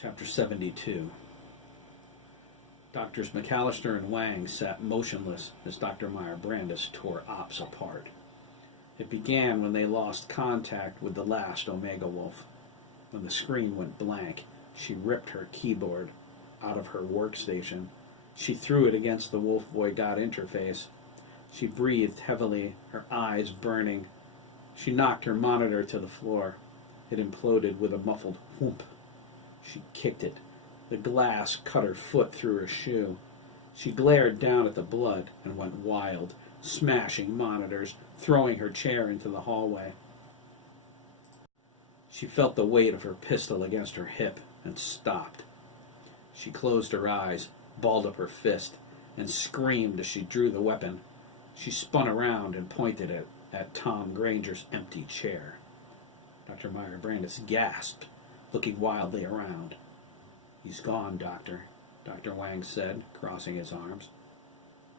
Chapter 72. Doctors McAllister and Wang sat motionless as Dr. Meyer-Brandes tore Ops apart. It began when they lost contact with the last Omega Wolf. When the screen went blank, she ripped her keyboard out of her workstation. She threw it against the Wolf Boy God interface. She breathed heavily, her eyes burning. She knocked her monitor to the floor. It imploded with a muffled whoomp. She kicked it. The glass cut her foot through her shoe. She glared down at the blood and went wild, smashing monitors, throwing her chair into the hallway. She felt the weight of her pistol against her hip and stopped. She closed her eyes, balled up her fist, and screamed as she drew the weapon. She spun around and pointed it at Tom Granger's empty chair. Dr. Meyer-Brandes gasped, looking wildly around. "He's gone, Doctor," Dr. Wang said, crossing his arms.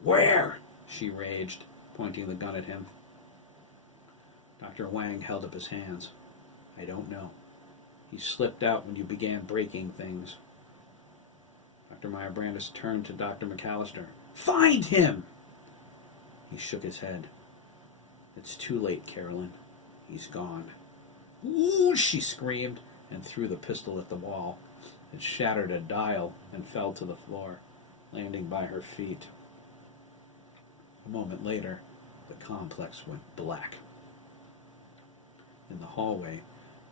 "Where?" she raged, pointing the gun at him. Dr. Wang held up his hands. "I don't know. He slipped out when you began breaking things." Dr. Meyer-Brandes turned to Dr. McAllister. "Find him!" He shook his head. "It's too late, Carolyn. He's gone." "Ooh!" she screamed and threw the pistol at the wall. It shattered a dial and fell to the floor, landing by her feet. A moment later, the complex went black. In the hallway,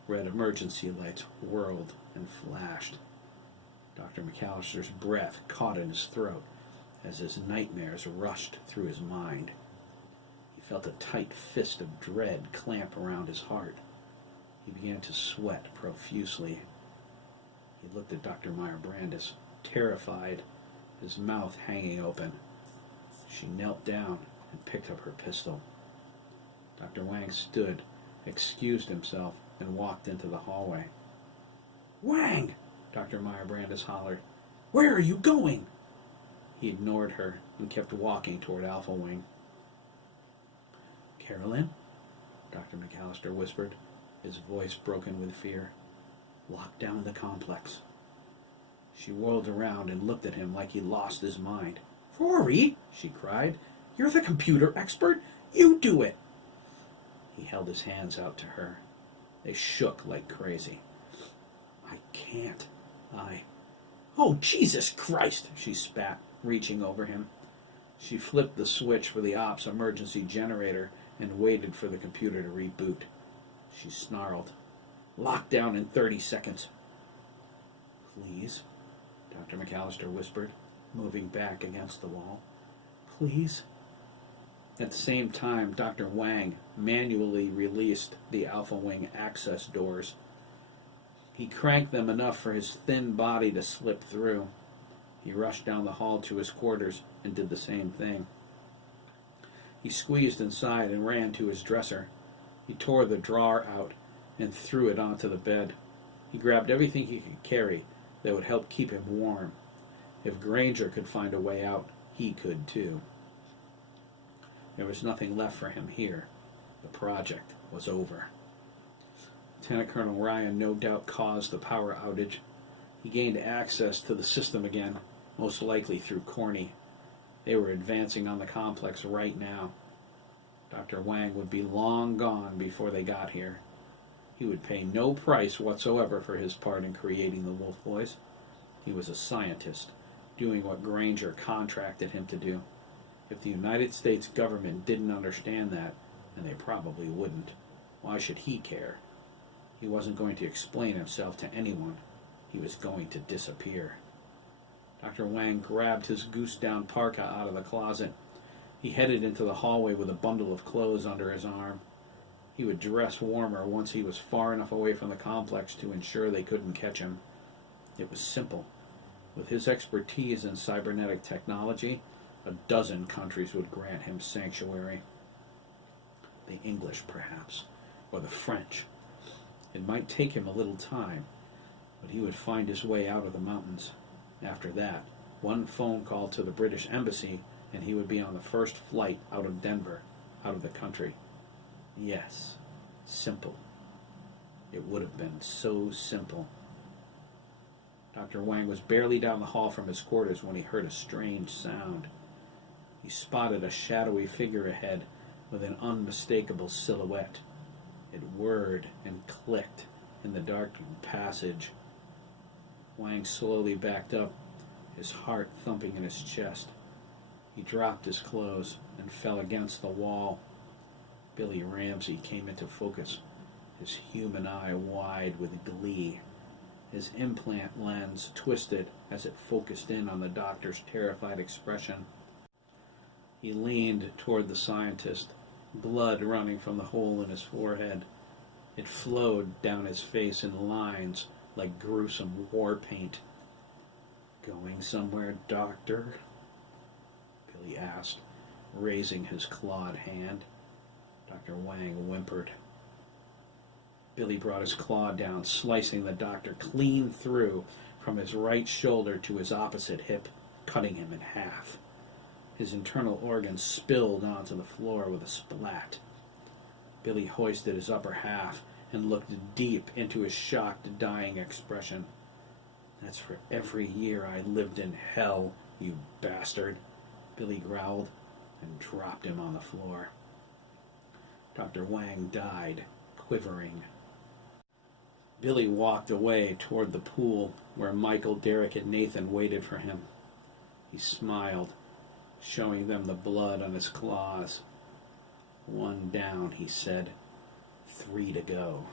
red emergency lights whirled and flashed. Dr. McAllister's breath caught in his throat as his nightmares rushed through his mind. He felt a tight fist of dread clamp around his heart. He began to sweat profusely. He looked at Dr. Meyer-Brandes, terrified, his mouth hanging open. She knelt down and picked up her pistol. Dr. Wang stood, excused himself, and walked into the hallway. "Wang!" Dr. Meyer-Brandes hollered. "Where are you going?" He ignored her and kept walking toward Alpha Wing. "Carolyn?" Dr. McAllister whispered, his voice broken with fear. "Lock down the complex." She whirled around and looked at him like he lost his mind. "Rory," she cried, "you're the computer expert. You do it." He held his hands out to her. They shook like crazy. "I can't. Oh, Jesus Christ!" she spat, reaching over him. She flipped the switch for the Ops emergency generator and waited for the computer to reboot. She snarled, "Lockdown in 30 seconds. "Please," Dr. McAllister whispered, moving back against the wall. "Please." At the same time, Dr. Wang manually released the Alpha Wing access doors. He cranked them enough for his thin body to slip through. He rushed down the hall to his quarters and did the same thing. He squeezed inside and ran to his dresser. He tore the drawer out and threw it onto the bed. He grabbed everything he could carry that would help keep him warm. If Granger could find a way out, he could too. There was nothing left for him here. The project was over. Lieutenant Colonel Ryan no doubt caused the power outage. He gained access to the system again, most likely through Corny. They were advancing on the complex right now. Dr. Wang would be long gone before they got here. He would pay no price whatsoever for his part in creating the Wolf Boys. He was a scientist, doing what Granger contracted him to do. If the United States government didn't understand that, and they probably wouldn't, why should he care? He wasn't going to explain himself to anyone. He was going to disappear. Dr. Wang grabbed his goose-down parka out of the closet. He headed into the hallway with a bundle of clothes under his arm. He would dress warmer once he was far enough away from the complex to ensure they couldn't catch him. It was simple. With his expertise in cybernetic technology, a dozen countries would grant him sanctuary. The English, perhaps, or the French. It might take him a little time, but he would find his way out of the mountains. After that, one phone call to the British Embassy, and he would be on the first flight out of Denver, out of the country. Yes, simple. It would have been so simple. Dr. Wang was barely down the hall from his quarters when he heard a strange sound. He spotted a shadowy figure ahead with an unmistakable silhouette. It whirred and clicked in the darkened passage. Wang slowly backed up, his heart thumping in his chest. He dropped his clothes and fell against the wall. Billy Ramsey came into focus, his human eye wide with glee. His implant lens twisted as it focused in on the doctor's terrified expression. He leaned toward the scientist, blood running from the hole in his forehead. It flowed down his face in lines like gruesome war paint. "Going somewhere, Doctor?" Billy asked, raising his clawed hand. Dr. Wang whimpered. Billy brought his claw down, slicing the doctor clean through from his right shoulder to his opposite hip, cutting him in half. His internal organs spilled onto the floor with a splat. Billy hoisted his upper half and looked deep into his shocked, dying expression. "That's for every year I lived in hell, you bastard," Billy growled and dropped him on the floor. Dr. Wang died, quivering. Billy walked away toward the pool where Michael, Derek, and Nathan waited for him. He smiled, showing them the blood on his claws. "One down," he said. "3 to go."